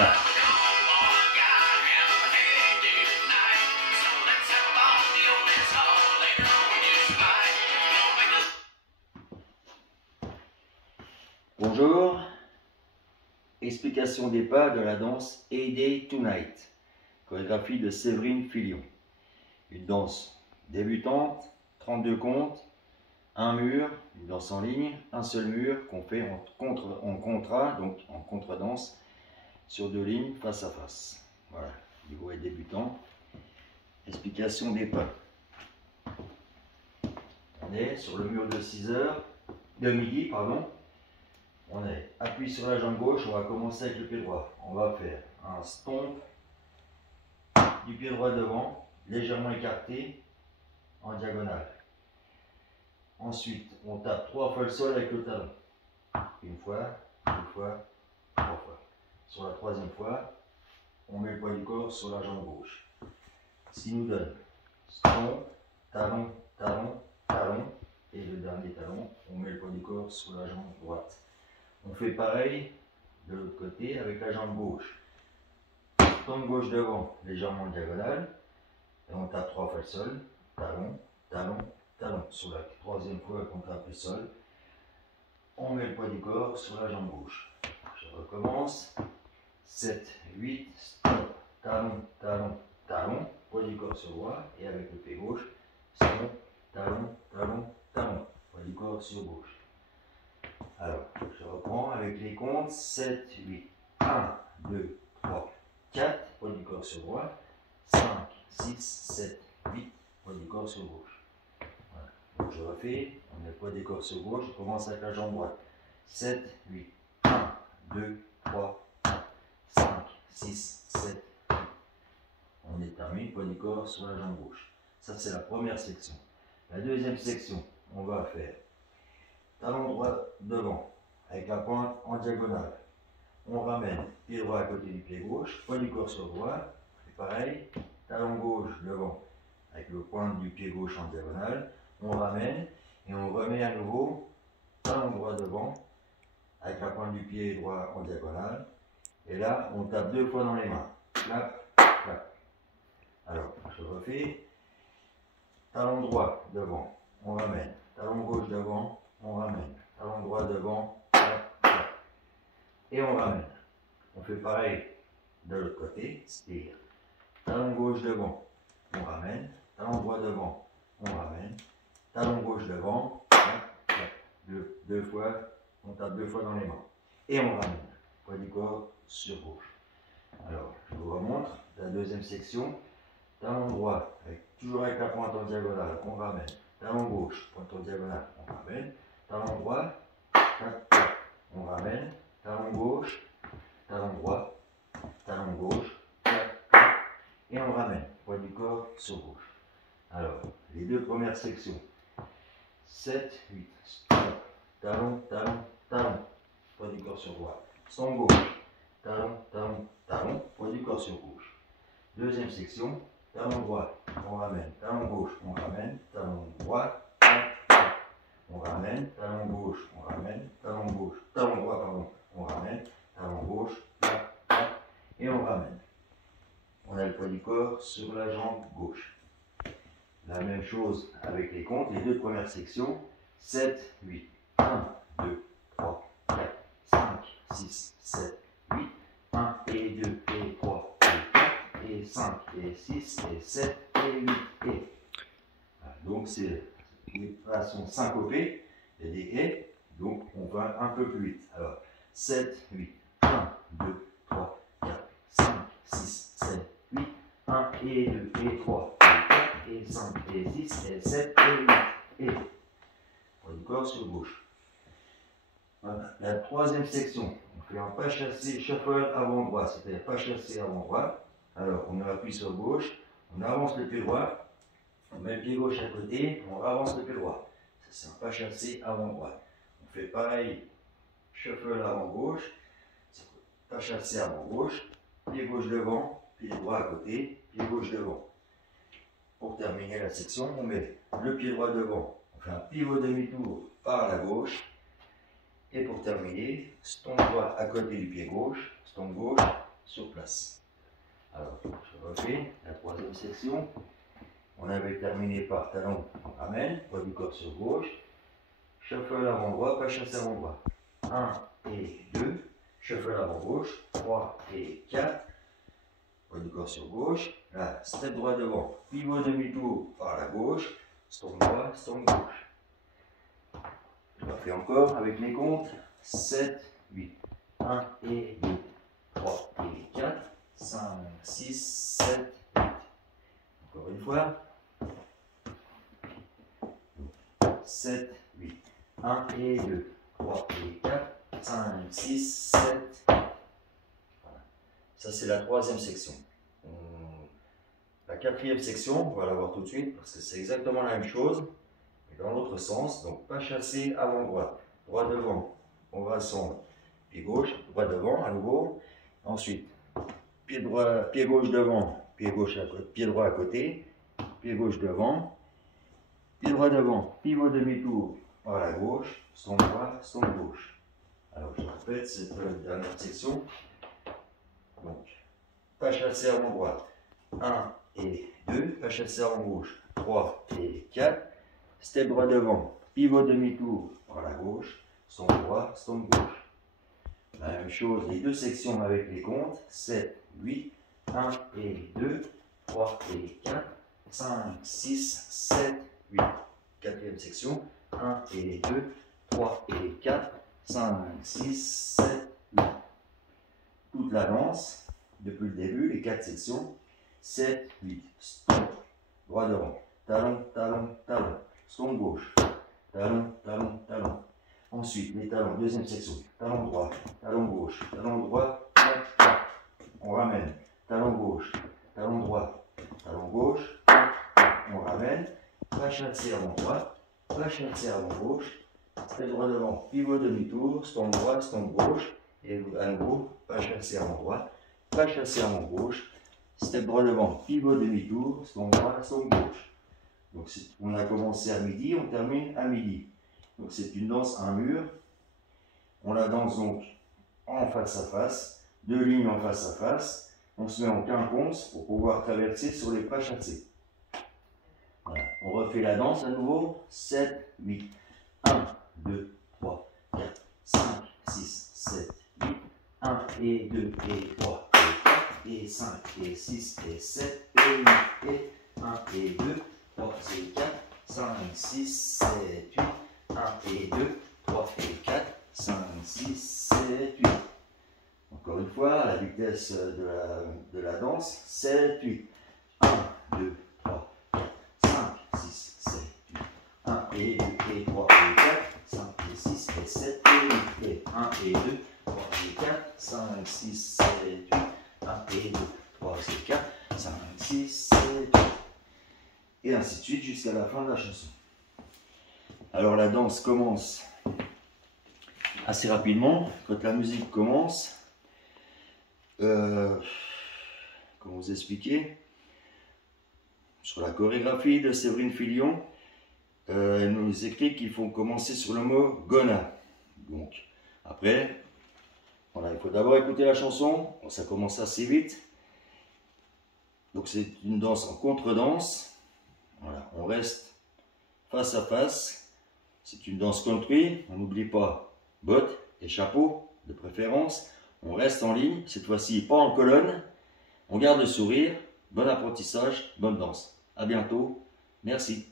Là. Bonjour, explication des pas de la danse A Day Tonight, chorégraphie de Séverine Filion. Une danse débutante, 32 comptes, un mur, une danse en ligne, un seul mur qu'on fait en contra, donc en contre-danse, sur 2 lignes face à face. Voilà, niveau est débutant. Explication des pas. On est sur le mur de 6 heures, de midi, pardon. On est appuyé sur la jambe gauche, on va commencer avec le pied droit. On va faire un stomp du pied droit devant, légèrement écarté, en diagonale. Ensuite, on tape 3 fois le sol avec le talon. Une fois, 2 fois, 3 fois. Sur la 3e fois, on met le poids du corps sur la jambe gauche. Ce qui nous donne stomp, talon, talon, talon. Et le dernier talon, on met le poids du corps sur la jambe droite. On fait pareil de l'autre côté avec la jambe gauche. Stomp gauche devant, légèrement en diagonale. Et on tape 3 fois le sol. Talon, talon, talon. Sur la 3e fois qu'on tape le sol, on met le poids du corps sur la jambe gauche. Je recommence. 7, 8, stomp, talon, talon, talon. Poids du corps sur droit. Et avec le pied gauche, stomp, talon, talon, talon. Poids du corps sur gauche. Alors, je reprends avec les comptes. 7, 8, 1, 2, 3, 4. Poids du corps sur droit. 5, 6, 7, 8. Poids du corps sur gauche. Voilà. Donc je refais. On met le poids du corps sur gauche. Je commence avec la jambe droite. 7, 8, 1, 2, 3, 4, 5, 6, 7, 8. On est terminé. Poids du corps sur la jambe gauche. Ça, c'est la première section. La deuxième section, on va faire talon droit devant, avec la pointe en diagonale. On ramène pied droit à côté du pied gauche, poids du corps sur droit. Et pareil, talon gauche devant, avec le pointe du pied gauche en diagonale. On ramène et on remet à nouveau talon droit devant, avec la pointe du pied droit en diagonale. Et là, on tape 2 fois dans les mains. Clap, clap. Alors, je refais. Talon droit devant, on ramène. Talon gauche devant, on ramène. Talon droit devant, clap, clap. Et on ramène. On fait pareil de l'autre côté, c'est-à-dire talon gauche devant, on ramène. Talon droit devant, on ramène. Talon gauche devant, clap, clap. Deux fois, on tape 2 fois dans les mains. Et on ramène. Poids du corps sur gauche. Alors, je vous remontre la deuxième section. Talon droit, toujours avec la pointe en diagonale, on ramène. Talon gauche, pointe en diagonale, on ramène. Talon droit, clap, clap, on ramène. Talon gauche, talon droit, talon gauche, clap, clap, et on ramène. Poids du corps sur gauche. Alors, les 2 premières sections. 7, 8, stop, talon, talon, talon, poids du corps sur droit. Stomp gauche, talon, talon, talon, poids du corps sur gauche. Deuxième section. Talon droit, on ramène. Talon gauche, on ramène. Talon droit, on ramène. Talon gauche, on ramène. Talon gauche, talon droit, pardon, on ramène. Talon gauche, et on ramène. On a le poids du corps sur la jambe gauche. La même chose avec les comptes, les 2 premières sections. 7, 8, 1, 2, 3, 4, 5, 6, 7, 8. 1 et 2 et 3 et 4 et 5 et 6 et 7 et 8 et. Voilà, donc c'est une façon syncopée, il y a des et, donc on va un peu plus vite. Alors 7, 8, 1, 2, 3, 4, 5, 6, 7, 8, 1 et 2 et 3 et 4 et 5 et 6 et 7 et 8 et. Poids du corps sur gauche. Voilà. La 3e section, on fait un pas chassé, shuffle avant droit, c'est-à-dire pas chassé avant droit. Alors, on appuie sur gauche, on avance le pied droit, on met le pied gauche à côté, on avance le pied droit. Ça, c'est un pas chassé avant droit. On fait pareil, shuffle avant gauche, pas chassé avant gauche, pied gauche devant, pied droit à côté, pied gauche devant. Pour terminer la section, on met le pied droit devant, on fait un pivot demi-tour par la gauche. Et pour terminer, stomp droit à côté du pied gauche, stomp gauche, sur place. Alors, je refais la troisième section. On avait terminé par talon, ramène, poids du corps sur gauche, shuffle avant droit, pas chasse avant droit. 1 et 2, shuffle avant gauche, 3 et 4, poids du corps sur gauche, là, step droit devant, pivot demi-tour par la gauche, stomp droit, stomp gauche. Je refais encore avec les comptes, 7, 8, 1 et 2, 3 et 4, 5, 6, 7, 8. Encore une fois. 7, 8, 1 et 2, 3 et 4, 5, 6, 7. Voilà. Ça, c'est la troisième section. La quatrième section, on va la voir tout de suite parce que c'est exactement la même chose, mais dans l'autre sens. Donc, pas chassé avant droite, droit devant, on va son pied gauche, droit devant à nouveau. Ensuite, pied droit, pied gauche devant, pied gauche à côté, pied droit à côté, pied gauche devant. Pied droit devant, pivot demi-tour par la gauche, stomp droit, stomp gauche. Alors je répète cette dernière section. Donc, pas chassé avant droite, 1 et 2, pas chassé avant gauche, 3 et 4, step droit devant, pivot demi-tour par la gauche, stomp droit, stomp gauche. La même chose, les deux sections avec les comptes, 7, 8, 1 et 2, 3 et 4, 5, 6, 7, 8. Quatrième section, 1 et 2, 3 et 4, 5, 6, 7, 8. Toute la danse, depuis le début, les 4 sections, 7, 8, stomp, droit devant, talon, talon, talon, stomp gauche, talon, talon, talon. Ensuite, les talons, deuxième section, talon droit, talon gauche, talon droit, clac, clac. On ramène, talon gauche, talon droit, talon gauche, on ramène. Pas chassé avant droite, pas chassé avant gauche, step droit devant, pivot demi-tour, stomp droit, stomp gauche, et à nouveau, pas chassé avant droite, pas chassé avant gauche, step droit devant, pivot demi-tour, stomp droit, stomp gauche. Donc on a commencé à midi, on termine à midi. Donc c'est une danse à un mur. On la danse donc en face à face, deux lignes en face à face. On se met en quinconce pour pouvoir traverser sur les pas chassés. Voilà. On refait la danse à nouveau. 7, 8, 1, 2, 3, 4, 5, 6, 7, 8, 1 et 2 et 3 et 4 et 5 et 6 et 7 et 8 et 1 et 2, 3 et 4, 5, 6, 7, 8, 1 et 2, 3 et 4, 5, 6, 7, 8. Encore une fois, à la vitesse de la danse. 7, 8, 1, 2, 3, 4, 5, 6, 7, 8, 1 et 2 et 3 et 4, 5 et 6 et 7 et 8 et 1 et 2, 3 et 4, 5, 6, 7, 8, 1 et 2, 3 et 4, 5, 6, 7, 8. Et ainsi de suite jusqu'à la fin de la chanson. Alors la danse commence assez rapidement. Quand la musique commence, comment vous expliquer, sur la chorégraphie de Séverine Filion, elle nous explique qu'il faut commencer sur le mot gonna. Donc après, voilà, il faut d'abord écouter la chanson. Ça commence assez vite. Donc c'est une danse en contre-danse. Voilà, on reste face à face. C'est une danse country. On n'oublie pas bottes et chapeau de préférence. On reste en ligne. Cette fois-ci, pas en colonne. On garde le sourire. Bon apprentissage, bonne danse. À bientôt. Merci.